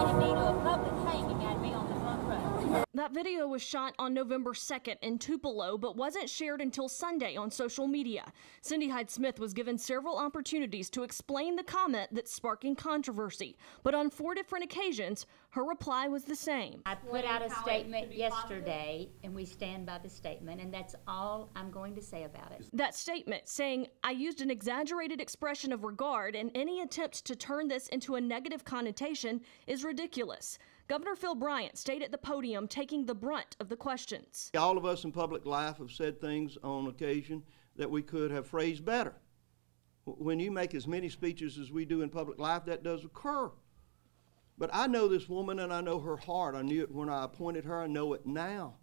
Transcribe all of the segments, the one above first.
taking me to a public hanging at me on the front row. That video was shot on November 2nd in Tupelo, but wasn't shared until Sunday on social media. Cindy Hyde-Smith was given several opportunities to explain the comment that's sparking controversy, but on 4 different occasions, her reply was the same. I put out a statement yesterday, and we stand by the statement, and that's all I'm going to say about it. That statement saying, "I used an exaggerated expression of regard, and any attempt to turn this into a negative connotation is ridiculous." Governor Phil Bryant stayed at the podium taking the brunt of the questions. All of us in public life have said things on occasion that we could have phrased better. When you make as many speeches as we do in public life, that does occur. But I know this woman and I know her heart. I knew it when I appointed her. I know it now.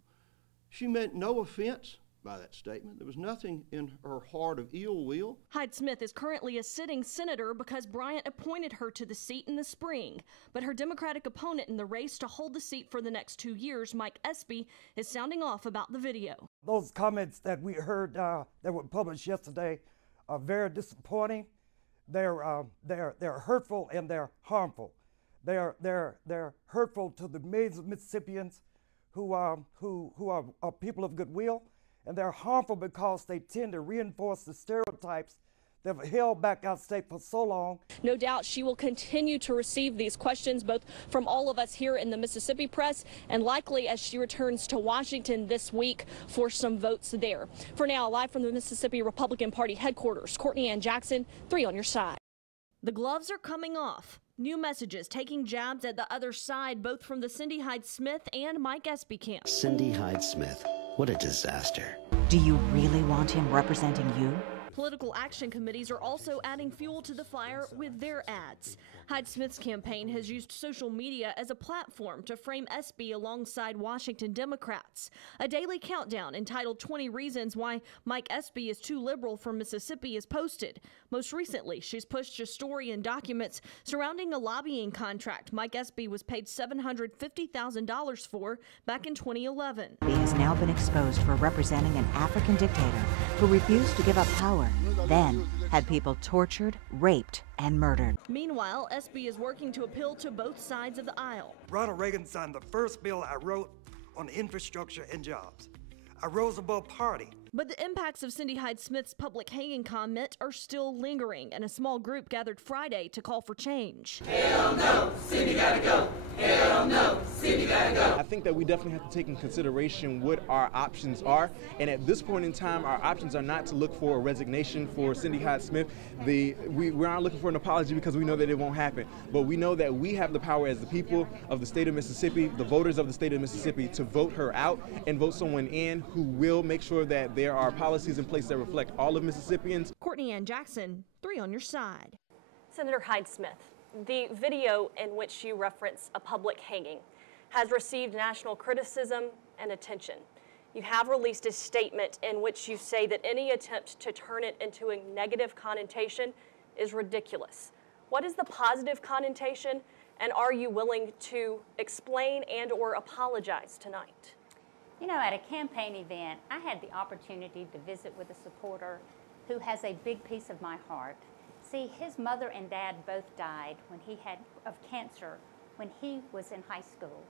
She meant no offense by that statement. There was nothing in her heart of ill will. Hyde-Smith is currently a sitting senator because Bryant appointed her to the seat in the spring. But her Democratic opponent in the race to hold the seat for the next 2 years, Mike Espy, is sounding off about the video. Those comments that we heard that were published yesterday are very disappointing. They're hurtful and they're harmful. They're hurtful to the millions of Mississippians who are people of goodwill. And they're harmful because they tend to reinforce the stereotypes that have held back our state for so long. No doubt she will continue to receive these questions, both from all of us here in the Mississippi press and likely as she returns to Washington this week for some votes there. For now, live from the Mississippi Republican Party headquarters, Courtney Ann Jackson, 3 on your side. The gloves are coming off. New messages taking jabs at the other side, both from the Cindy Hyde-Smith and Mike Espy camp. Cindy Hyde-Smith, what a disaster. Do you really want him representing you? Political action committees are also adding fuel to the fire with their ads. Hyde-Smith's campaign has used social media as a platform to frame Espy alongside Washington Democrats. A daily countdown entitled 20 Reasons Why Mike Espy is Too Liberal for Mississippi is posted. Most recently, she's pushed a story and documents surrounding a lobbying contract Mike Espy was paid $750,000 for back in 2011. He has now been exposed for representing an African dictator who refused to give up power, then had people tortured, raped, and murdered. Meanwhile, Espy is working to appeal to both sides of the aisle. Ronald Reagan signed the first bill I wrote on infrastructure and jobs. I rose above party. But the impacts of Cindy Hyde-Smith's public hanging comment are still lingering, and a small group gathered Friday to call for change. Hell no, Cindy gotta go. Hell no, Cindy gotta go. I think that we definitely have to take in consideration what our options are, and at this point in time, our options are not to look for a resignation for Cindy Hyde-Smith. We aren't looking for an apology because we know that it won't happen, but we know that we have the power as the people of the state of Mississippi, the voters of the state of Mississippi, to vote her out and vote someone in who will make sure that there are policies in place that reflect all of Mississippians. Courtney Ann Jackson, 3 on your side. Senator Hyde-Smith, the video in which you reference a public hanging has received national criticism and attention. You have released a statement in which you say that any attempt to turn it into a negative connotation is ridiculous. What is the positive connotation, and are you willing to explain and or apologize tonight? You know, at a campaign event, I had the opportunity to visit with a supporter who has a big piece of my heart. See, his mother and dad both died of cancer when he was in high school.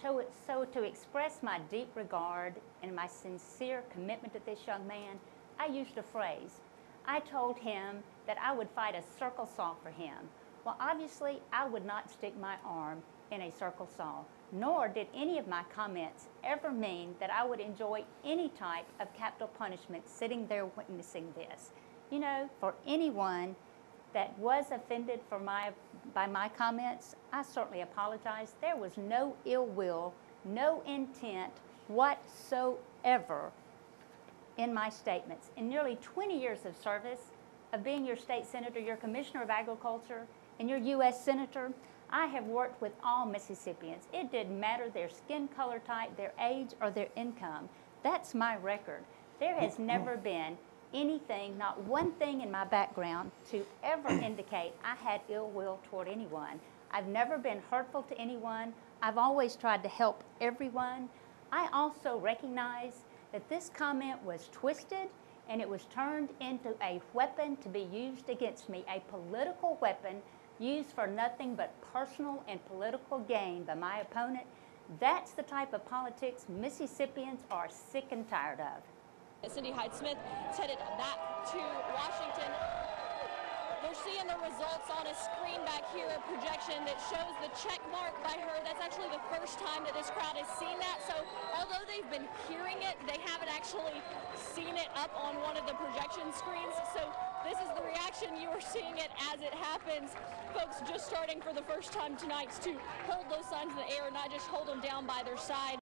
So to express my deep regard and my sincere commitment to this young man, I used a phrase. I told him that I would fight a circle saw for him. Well, obviously, I would not stick my arm in a circle saw, nor did any of my comments ever mean that I would enjoy any type of capital punishment sitting there witnessing this. You know, for anyone that was offended by my comments, I certainly apologize. There was no ill will, no intent whatsoever in my statements. In nearly 20 years of service, of being your state senator, your commissioner of agriculture, and your U.S. senator, I have worked with all Mississippians. It didn't matter their skin color type, their age, or their income. That's my record. There has never been anything, not one thing in my background to ever indicate I had ill will toward anyone. I've never been hurtful to anyone. I've always tried to help everyone. I also recognize that this comment was twisted and it was turned into a weapon to be used against me, a political weapon used for nothing but personal and political gain by my opponent. That's the type of politics Mississippians are sick and tired of. Cindy Hyde-Smith is headed back to Washington. They're seeing the results on a screen back here, a projection that shows the check mark by her. That's actually the first time that this crowd has seen that. So although they've been hearing it, they haven't actually seen it up on one of the projection screens. So this is the reaction. You are seeing it as it happens. Folks just starting for the first time tonight to hold those signs in the air, not just hold them down by their side.